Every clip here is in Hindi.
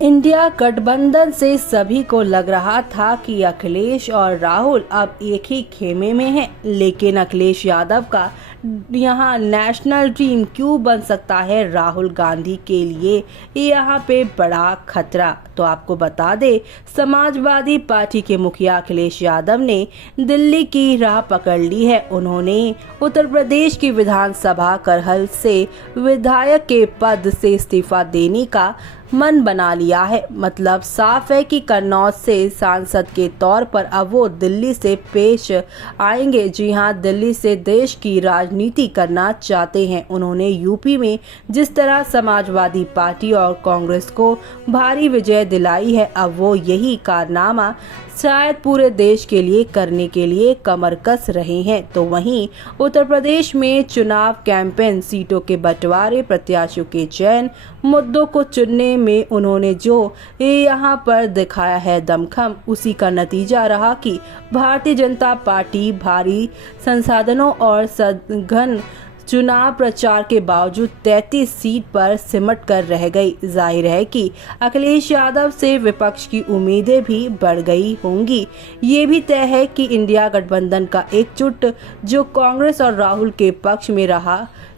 इंडिया गठबंधन से सभी को लग रहा था कि अखिलेश और राहुल अब एक ही खेमे में हैं, लेकिन अखिलेश यादव का यहाँ नेशनल ड्रीम क्यों बन सकता है राहुल गांधी के लिए यहाँ पे बड़ा खतरा। तो आपको बता दे, समाजवादी पार्टी के मुखिया अखिलेश यादव ने दिल्ली की राह पकड़ ली है। उन्होंने उत्तर प्रदेश की विधानसभा करहल से विधायक के पद से इस्तीफा देने का मन बना लिया है। मतलब साफ है कि कन्नौज से सांसद के तौर पर अब वो दिल्ली से पेश आएंगे। जी हां, दिल्ली से देश की राजनीति करना चाहते हैं। उन्होंने यूपी में जिस तरह समाजवादी पार्टी और कांग्रेस को भारी विजय दिलाई है, अब वो यही कारनामा शायद पूरे देश के लिए करने के लिए कमर कस रहे हैं। तो वहीं उत्तर प्रदेश में चुनाव कैंपेन, सीटों के बंटवारे, प्रत्याशियों के चयन, मुद्दों को चुनने में उन्होंने जो यहाँ पर दिखाया है दमखम, उसी का नतीजा रहा कि भारतीय जनता पार्टी भारी संसाधनों और सघन चुनाव प्रचार के बावजूद 33 सीट पर सिमट कर रह गई। जाहिर है कि अखिलेश यादव से विपक्ष की उम्मीदें भी बढ़ गई होंगी। ये भी तय है कि इंडिया गठबंधन का एकजुट जो कांग्रेस और राहुल के पक्ष में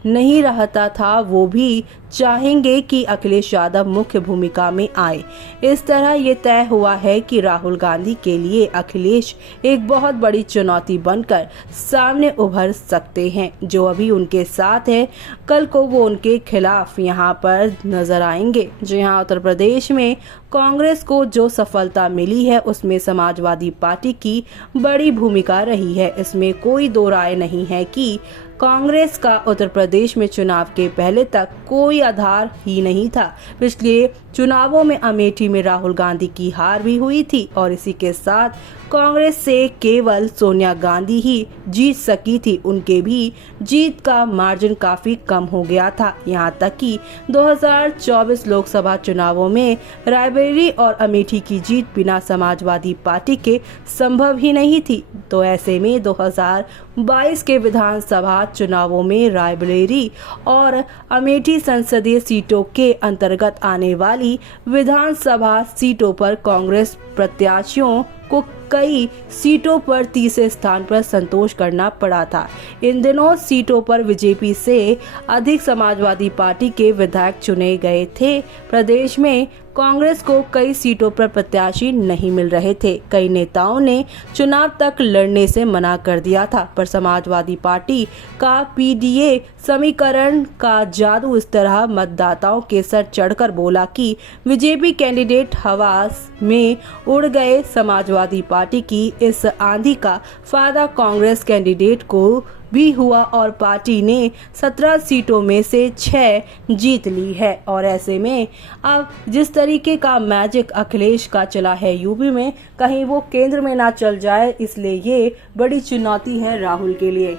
नहीं रहता था, वो भी चाहेंगे कि अखिलेश यादव मुख्य भूमिका में आए। इस तरह ये तय हुआ है कि राहुल गांधी के लिए अखिलेश एक बहुत बड़ी चुनौती बनकर सामने उभर सकते हैं। जो अभी उनके साथ है, कल को वो उनके खिलाफ यहाँ पर नजर आएंगे। जी हाँ, उत्तर प्रदेश में कांग्रेस को जो सफलता मिली है उसमें समाजवादी पार्टी की बड़ी भूमिका रही है। इसमें कोई दो राय नहीं है कि कांग्रेस का उत्तर प्रदेश में चुनाव के पहले तक कोई आधार ही नहीं था। पिछले चुनावों में अमेठी में राहुल गांधी की हार भी हुई थी और इसी के साथ कांग्रेस से केवल सोनिया गांधी ही जीत सकी थी। उनके भी जीत का मार्जिन काफी कम हो गया था। यहाँ तक कि 2024 लोकसभा चुनावों में रायबरेली और अमेठी की जीत बिना समाजवादी पार्टी के संभव ही नहीं थी। तो ऐसे में 2022 के विधानसभा चुनावों में रायबरेली और अमेठी संसदीय सीटों के अंतर्गत आने वाली विधानसभा सीटों पर कांग्रेस प्रत्याशियों को कई सीटों पर तीसरे स्थान पर संतोष करना पड़ा था। इन दिनों सीटों पर बीजेपी से अधिक समाजवादी पार्टी के विधायक चुने गए थे। प्रदेश में कांग्रेस को कई सीटों पर प्रत्याशी नहीं मिल रहे थे। कई नेताओं ने चुनाव तक लड़ने से मना कर दिया था, पर समाजवादी पार्टी का पीडीए समीकरण का जादू इस तरह मतदाताओं के सर चढ़कर बोला कि बीजेपी कैंडिडेट हवा में उड़ गए। समाजवादी पार्टी की इस आंधी का फायदा कांग्रेस कैंडिडेट को भी हुआ और पार्टी ने 17 सीटों में से 6 जीत ली है। और ऐसे में अब जिस तरीके का मैजिक अखिलेश का चला है यूपी में, कहीं वो केंद्र में ना चल जाए, इसलिए ये बड़ी चुनौती है राहुल के लिए।